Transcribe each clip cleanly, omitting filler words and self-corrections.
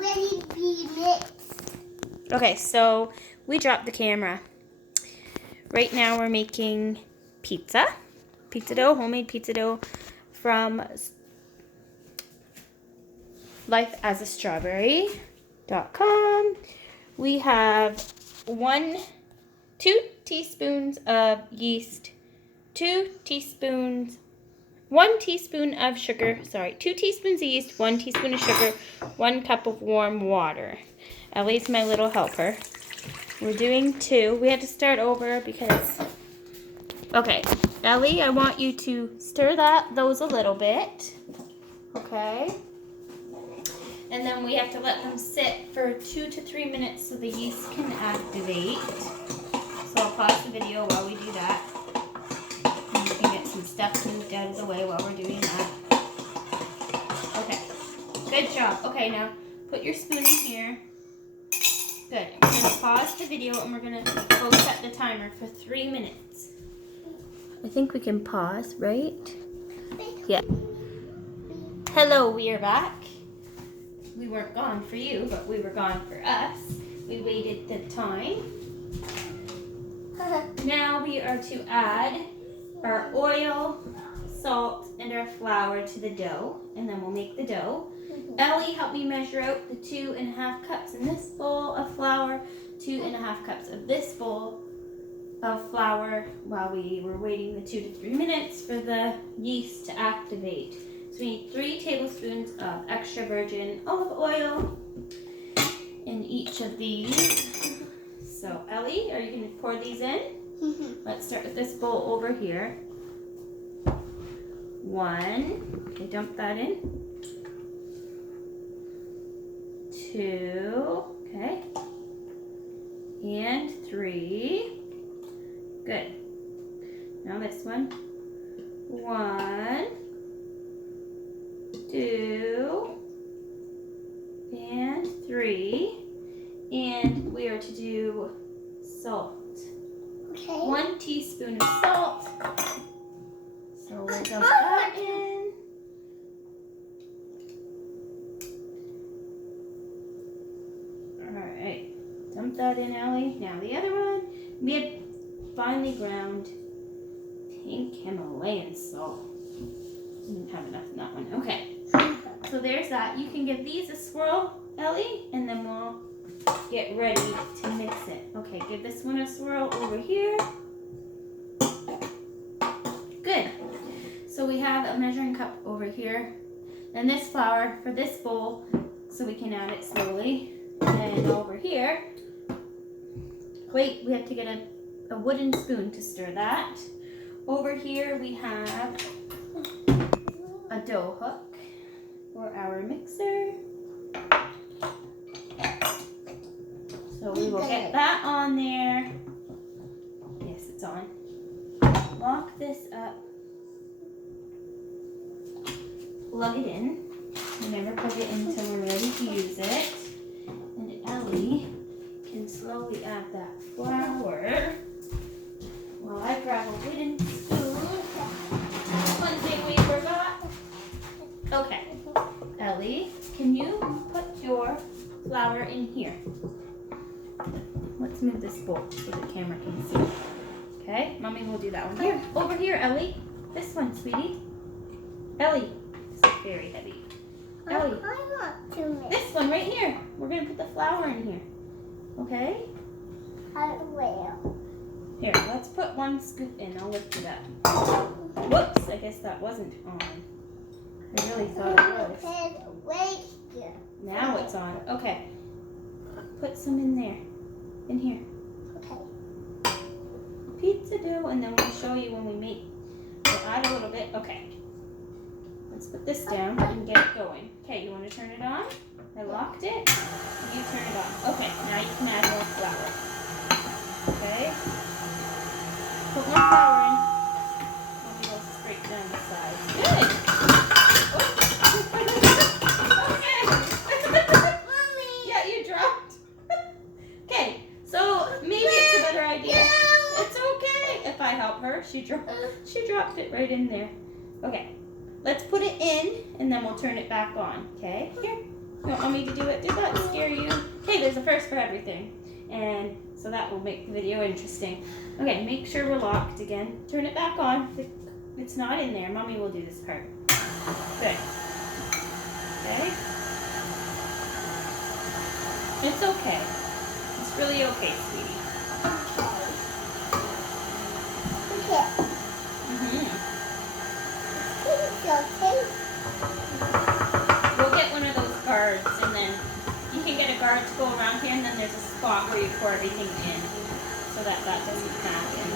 ready to be mixed. Okay, so we dropped the camera. Right now we're making pizza dough, homemade pizza dough from lifeasastrawberry.com. We have 2 teaspoons of yeast, 1 teaspoon of sugar, 2 teaspoons of yeast, 1 teaspoon of sugar, 1 cup of warm water. Ellie's my little helper. We're doing 2. We had to start over because, okay, Ellie, I want you to stir those a little bit, okay? And then we have to let them sit for 2 to 3 minutes so the yeast can activate. So I'll pause the video while we do that. And we can get some stuff moved out of the way while we're doing that. Okay, good job. Okay, now put your spoon in here. Good. We're going to pause the video and we're going to go set the timer for 3 minutes. I think we can pause, right? Yeah. Hello, we are back. We weren't gone for you, but we were gone for us. We waited the time. Now we are to add our oil, salt, and our flour to the dough, and then we'll make the dough. Ellie, help me measure out the 2.5 cups in this bowl of flour, 2.5 cups of this bowl of flour while we were waiting the 2 to 3 minutes for the yeast to activate. So we need 3 tablespoons of extra virgin olive oil in each of these. So Ellie, are you going to pour these in? Let's start with this bowl over here. 1, okay, dump that in. 2, okay, and 3. Good. Now this one. 1, 2, and 3. And we are to do salt. Okay. 1 teaspoon of salt. So we'll dump that in. Alright. Dump that in, Ellie. Now the other one. We have finely ground pink Himalayan salt. Didn't have enough in that one. Okay. So there's that. You can give these a swirl, Ellie, and then we'll get ready to mix it. Okay, give this one a swirl over here. Good. So we have a measuring cup over here. And this flour for this bowl, so we can add it slowly. And over here, wait, we have to get a wooden spoon to stir that. Over here we have a dough hook for our mixer. So we will get that on there. Yes, it's on. Lock this up. Plug it in. We never plug it in until we're ready to use it. And Ellie can slowly add that flour while I grab a wooden spoon. One thing we forgot. Okay. Ellie, can you put your flour in here? Let's move this bowl so the camera can see. Okay, Mommy will do that one. Here, over here, Ellie. This one, sweetie. Ellie, this is very heavy. Ellie, I want to mix. this one right here. We're going to put the flour in here. Okay? I will. Here, let's put 1 scoop in. I'll lift it up. Whoops, I guess that wasn't on. I really thought it was. Wait here. Now it's on. Okay. Put some in there. In here. Okay. Pizza dough, and then we'll show you when we make. We'll add a little bit. Okay. Let's put this down and get it going. Okay, you want to turn it on? I locked it. You turn it on. Okay, now you can add more flour. Okay. Put more flour in. Let me go straight down the side. Good. Okay. Mommy. Yeah, you dropped. Okay, so maybe it's a better idea. It's okay if I help her. She dropped it right in there. Okay, let's put it in and then we'll turn it back on. Okay, here. You want mommy to do it? Did that scare you? Okay, there's a first for everything. And so that will make the video interesting. Okay, make sure we're locked again. Turn it back on. It's not in there. Mommy will do this part. Good. Okay. It's okay. It's really okay, sweetie. Okay. Okay. We'll get one of those guards, and then you can get a guard to go around here, and then there's a spot where you pour everything in, so that doesn't happen.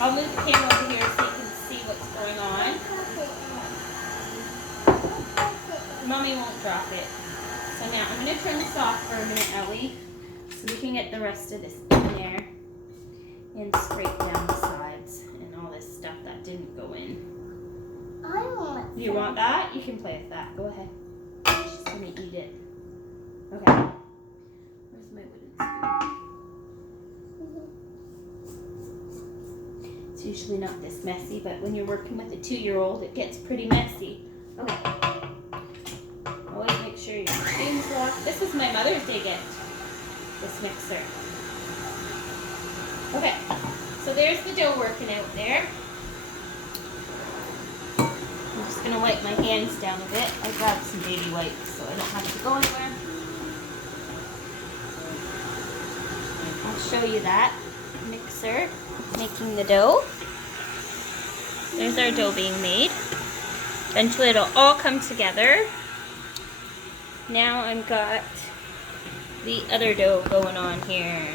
I'll move the camera over here so you can see what's going on. Mommy won't drop it. So now I'm going to turn this off for a minute, Ellie, so we can get the rest of this in there and scrape down the sides and all this stuff that didn't go in. I want. You want that? You can play with that. Go ahead. She's going to eat it. Okay. Where's my wooden spoon? It's usually not this messy, but when you're working with a 2-year-old, it gets pretty messy. Okay. Always make sure your spoon's locked. This was my Mother's Day gift, this mixer. Okay, so there's the dough working out there. I'm just going to wipe my hands down a bit. I grabbed some baby wipes so I don't have to go anywhere. I'll show you that mixer making the dough. There's our dough being made. Eventually it'll all come together. Now I've got the other dough going on here.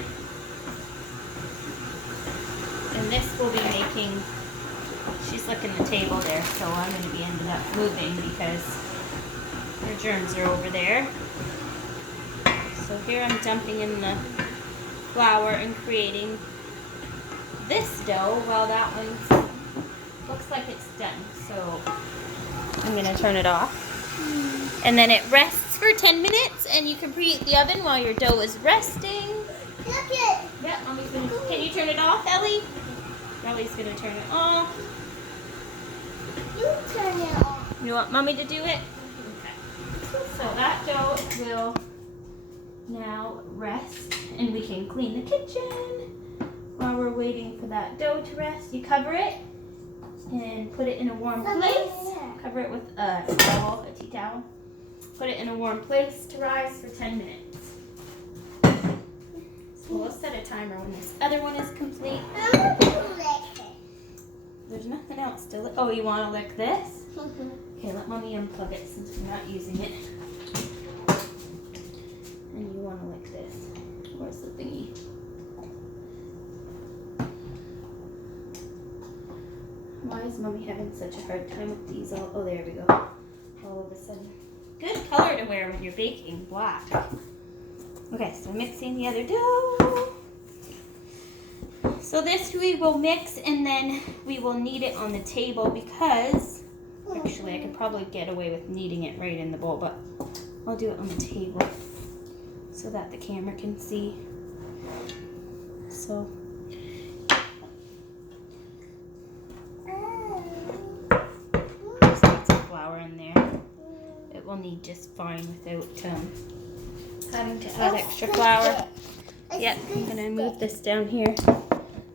And this will be making, she's licking the table there, so I'm going to be ended up moving because her germs are over there. So here I'm dumping in the flour and creating this dough while that one looks like it's done. So I'm going to turn it off. And then it rests for 10 minutes and you can preheat the oven while your dough is resting. Look it. Yep, Mommy's gonna, can you turn it off, Ellie? Ellie's gonna turn it off. You turn it off. You want Mommy to do it? Okay. So that dough will now rest and we can clean the kitchen. While we're waiting for that dough to rest, you cover it and put it in a warm place. Cover it with a towel, a tea towel. Put it in a warm place to rise for 10 minutes. So we'll set a timer when this other one is complete. There's nothing else to lick. Oh, you want to lick this? Okay, let Mommy unplug it since we're not using it. And you want to lick this. Where's the thingy? Why is Mommy having such a hard time with these? Oh, there we go. All of a sudden. Good color to wear when you're baking, black. Okay, so mixing the other dough. So this we will mix and then we will knead it on the table because, actually I could probably get away with kneading it right in the bowl, but I'll do it on the table so that the camera can see. So. Just need some flour in there. It will knead just fine without having to add extra flour. Yep, I'm gonna move this down here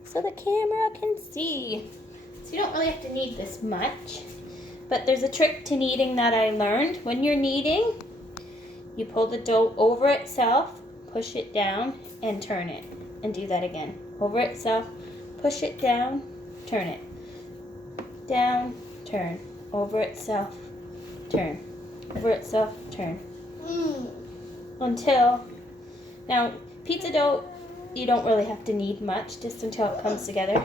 so the camera can see. So you don't really have to knead this much, but there's a trick to kneading that I learned. When you're kneading, you pull the dough over itself, push it down, and turn it. And do that again. Over itself, push it down, turn it. Down, turn. Over itself, turn. Over itself, turn. Until, now pizza dough, you don't really have to knead much, just until it comes together.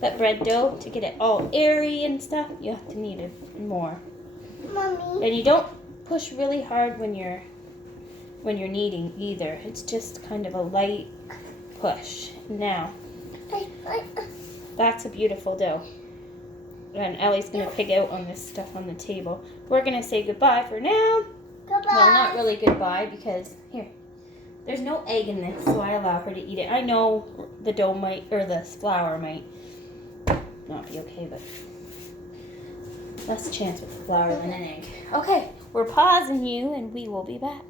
But bread dough, to get it all airy and stuff, you have to knead it more. Mommy. And you don't push really hard when you're kneading either. It's just kind of a light push. Now, that's a beautiful dough. And Ellie's going to pig out on this stuff on the table. We're going to say goodbye for now. Goodbye. Well, not really goodbye because, here, there's no egg in this, so I allow her to eat it. I know the dough might, or the flour might not be okay, but less chance with the flour than an egg. Okay, We're pausing you and we will be back.